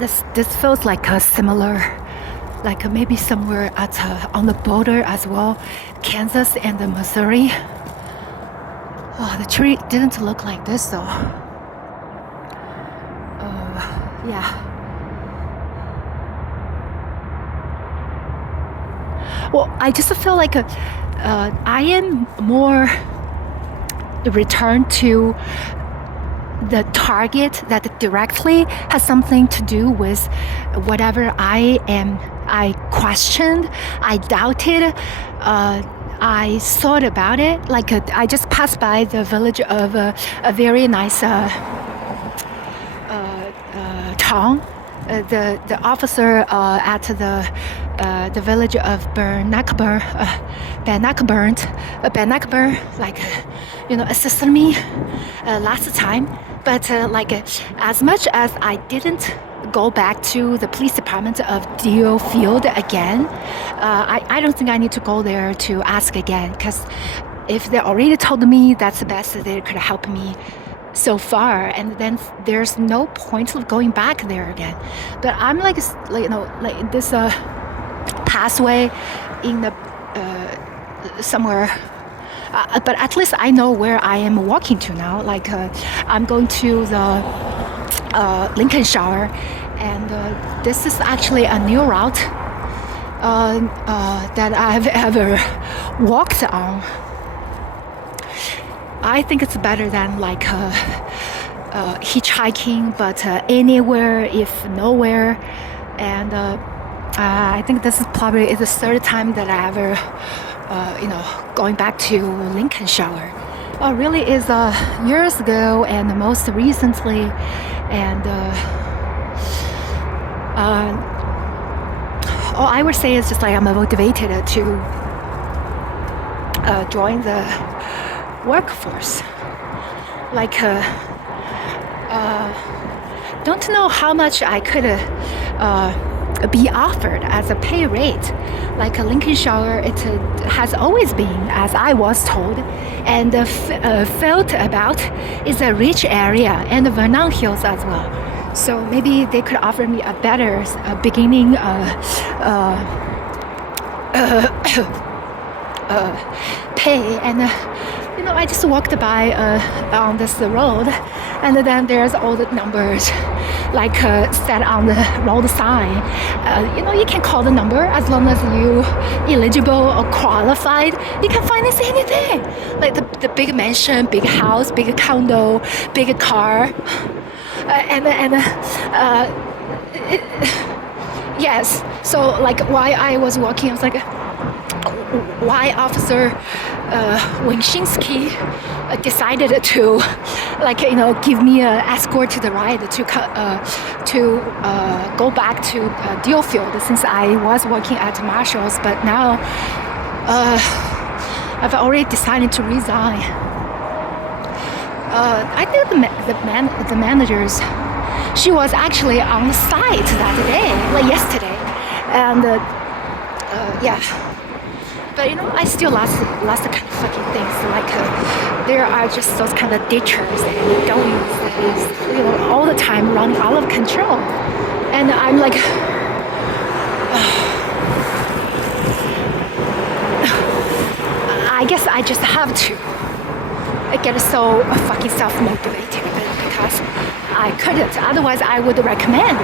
This feels like a similar, like maybe somewhere on the border as well, Kansas and Missouri. Oh, the tree didn't look like this though. Yeah. Well, I just feel like I am more returned to the target that directly has something to do with whatever I questioned, I doubted, I thought about it. Like I just passed by the village of a very nice town. The officer at the village of Bannockburn, like assisted me last time. But as much as I didn't go back to the police department of Deerfield again, I don't think I need to go there to ask again, because if they already told me that's the best they could help me so far, and then there's no point of going back there again. But I'm like this pathway in the somewhere. But at least I know where I am walking to now. Like I'm going to the Lincolnshire, and this is actually a new route that I've ever walked on. I think it's better than like hitchhiking, but anywhere if nowhere. And I think this is probably the third time that I ever going back to Lincolnshire. Really is years ago, and most recently, and all I would say is just like I'm motivated to join the workforce. Like don't know how much I could be offered as a pay rate. Like Lincolnshire, it has always been, as I was told, and felt about, is a rich area, and the Vernon Hills as well. So maybe they could offer me a better beginning pay. And I just walked by on this road, and then there's all the numbers like set on the road sign. You can call the number as long as you eligible or qualified. You can finance anything, like the big mansion, big house, big condo, big car, yes. So like while I was walking, I was like, why Officer Winshinsky decided to give me an escort to the ride to go back to Deerfield, since I was working at Marshall's, but now I've already decided to resign. I think the managers, she was actually on the site that day, like yesterday, and yeah. But I still lost the kind of fucking things. Like there are just those kind of ditchers and dummies that is all the time running out of control, and I'm like, I guess I just have to get so fucking self-motivated because I couldn't. Otherwise, I would recommend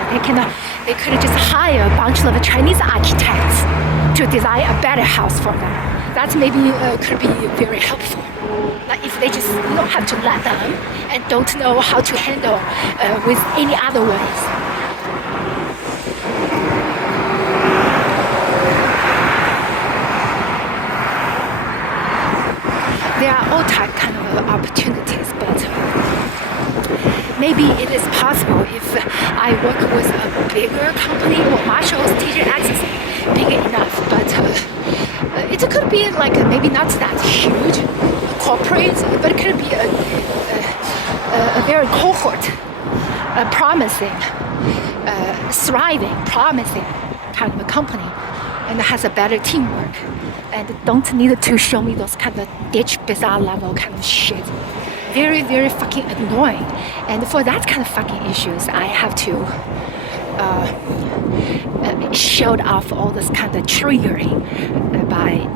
they could just hire a bunch of Chinese architects to design a better house for them. That maybe could be very helpful. Like if they just don't have to let them and don't know how to handle with any other ways. There are all kind of opportunities, but maybe it is possible if I work with a bigger company or Marshall's TJ Access big enough, but it could be like maybe not that huge corporate, but it could be a very cohort, promising, thriving, promising kind of a company, and has a better teamwork, and don't need to show me those kind of ditch bizarre level kind of shit. Very, very fucking annoying. And for that kind of fucking issues, I have to showed off all this kind of triggering by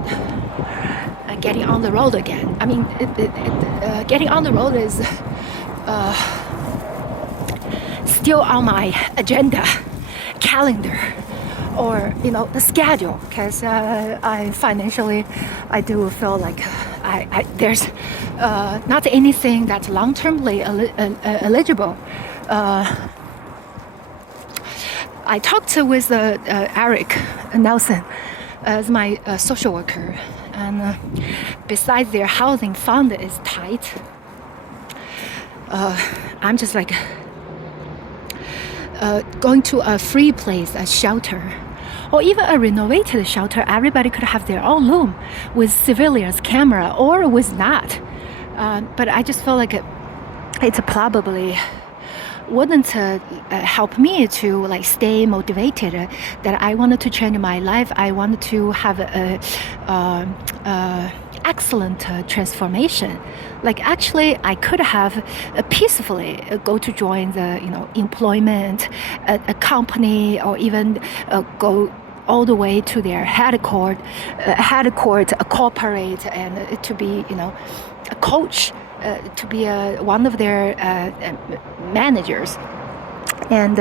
getting on the road again. I mean, getting on the road is still on my agenda, calendar, or the schedule, because I financially, I do feel like there's not anything that's long-termly eligible. I talked with Eric Nelson as my social worker, and besides their housing fund is tight, I'm just like going to a free place, a shelter, or even a renovated shelter. Everybody could have their own room with civilians camera or with not. But I just feel like it's probably wouldn't help me to like stay motivated, that I wanted to change my life. I wanted to have a excellent transformation. Like actually I could have peacefully go to join the employment a company, or even go all the way to their headquarters, a corporate, and to be a coach, to be one of their managers. And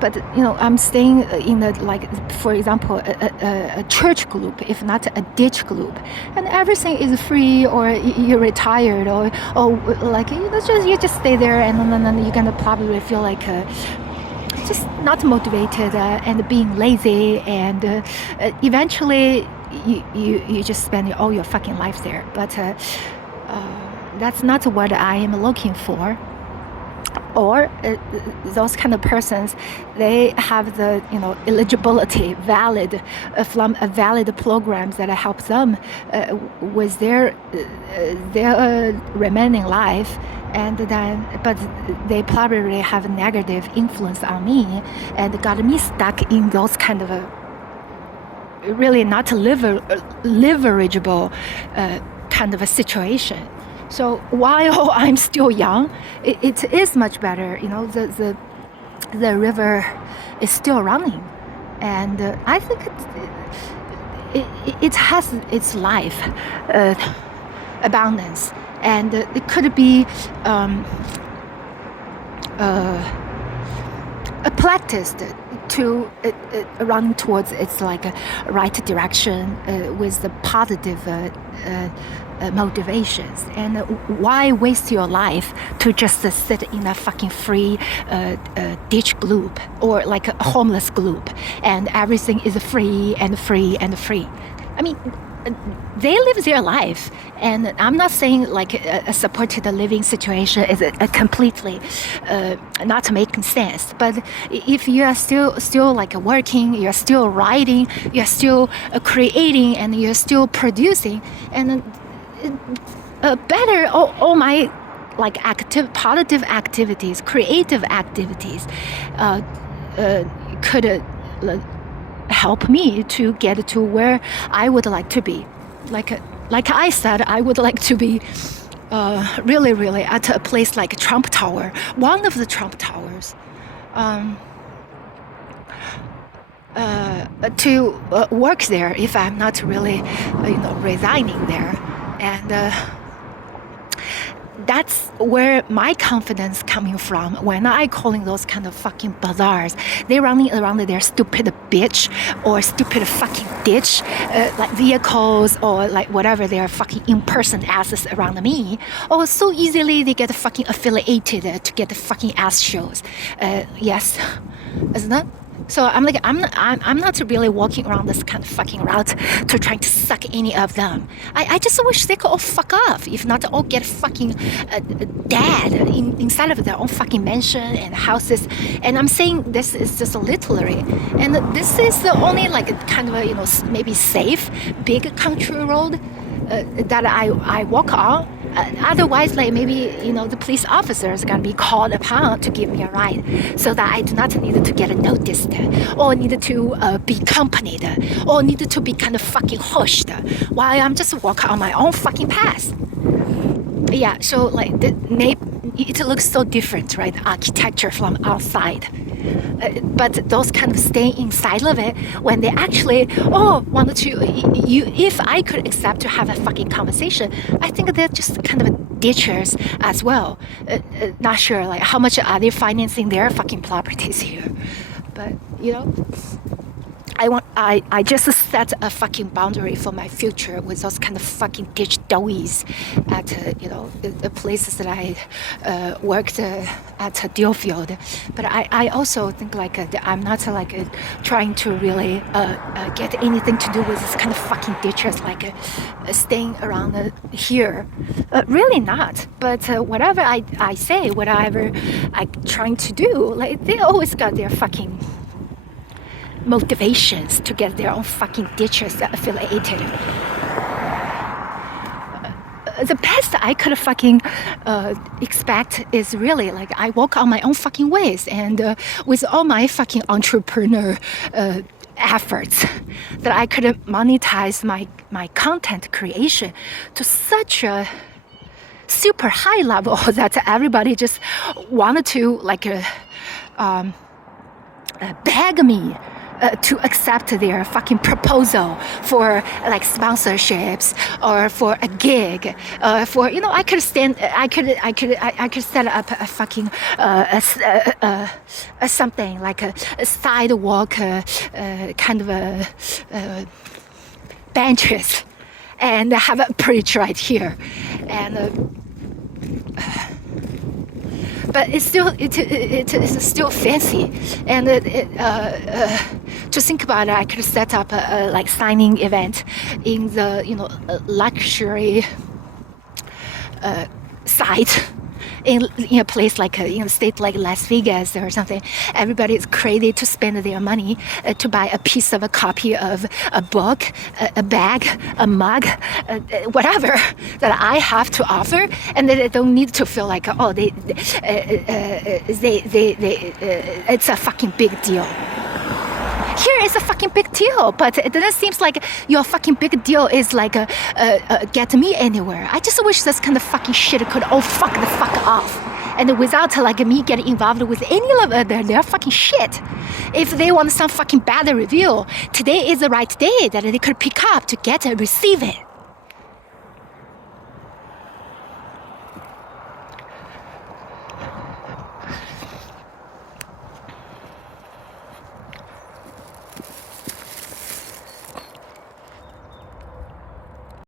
but I'm staying in a, like, for example, a church group, if not a ditch group, and everything is free, or you're retired, or like you just stay there, and then you're gonna probably feel like just not motivated and being lazy, and eventually you just spend all your fucking life there. But that's not what I am looking for. Or those kind of persons, they have the eligibility valid from a valid programs that help them with their remaining life, and then but they probably have a negative influence on me and got me stuck in those kind of really not leverageable kind of a situation. So while I'm still young, it is much better. The river is still running, and I think it has its life abundance, and it could be practiced to run towards its like right direction with the positive motivations. And why waste your life to just sit in a fucking free ditch group, or like a homeless group, and everything is free and free and free? I mean, they live their life, and I'm not saying like a supported living situation is a completely not making sense. But if you are still like working, you're still writing, you're still creating, and you're still producing, and better all my like positive activities, creative activities could help me to get to where I would like to be. Like I said, I would like to be really at a place like Trump Tower, one of the Trump Towers, to work there if I'm not really resigning there. And that's where my confidence coming from when I calling those kind of fucking bazaars. They running around their stupid bitch or stupid fucking ditch, like vehicles or like whatever their fucking in-person asses around me. Oh, so easily they get fucking affiliated to get the fucking ass shows. Yes, isn't it? So I'm like, I'm not really walking around this kind of fucking route to trying to suck any of them. I just wish they could all fuck off. If not, all get fucking dead inside of their own fucking mansion and houses. And I'm saying this is just literally. And this is the only like kind of maybe safe big country road that I walk on. Otherwise, like maybe the police officers are gonna be called upon to give me a ride, so that I do not need to get noticed, or need to be accompanied, or need to be kind of fucking hushed while I'm just walking on my own fucking path. Yeah, so like it looks so different, right? Architecture from outside. But those kind of stay inside of it when they actually, wanted to, if I could accept to have a fucking conversation, I think they're just kind of ditchers as well. Not sure, like, how much are they financing their fucking properties here? But, I just set a fucking boundary for my future with those kind of fucking ditch doughies at the places that I worked at Deerfield. But I also think like I'm not trying to really get anything to do with this kind of fucking ditchers like staying around here. Really not. But whatever I say, whatever I'm trying to do, like they always got their fucking motivations to get their own fucking ditches affiliated. The best I could fucking expect is really like I walk on my own fucking ways, and with all my fucking entrepreneur efforts, that I could monetize my content creation to such a super high level that everybody just wanted to beg me to accept their fucking proposal for like sponsorships or for a gig, for I could set up a fucking something like a sidewalk kind of a benches, and have a preach right here, and. But it's still it's still fancy, and to think about it, I could set up a like signing event in the luxury site in a place like in a state like Las Vegas or something. Everybody is crazy to spend their money to buy a piece of a copy of a book, a bag, a mug, whatever that I have to offer, and they don't need to feel like it's a fucking big deal. Here is a fucking big deal, but it doesn't seem like your fucking big deal is like get me anywhere. I just wish this kind of fucking shit could all fuck the fuck off, and without like me getting involved with any of their fucking shit. If they want some fucking bad review, today is the right day that they could pick up to receive it.